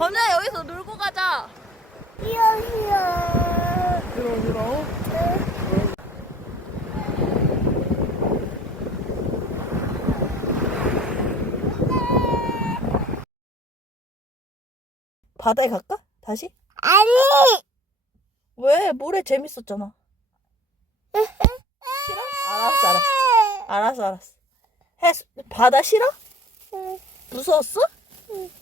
범준아 여기서 놀고 가자. 싫어 싫어. 들어. 바다에 갈까? 다시? 아니. 왜? 모래 재밌었잖아. 싫어? 알았어. 바다 싫어? 무서웠어? 응.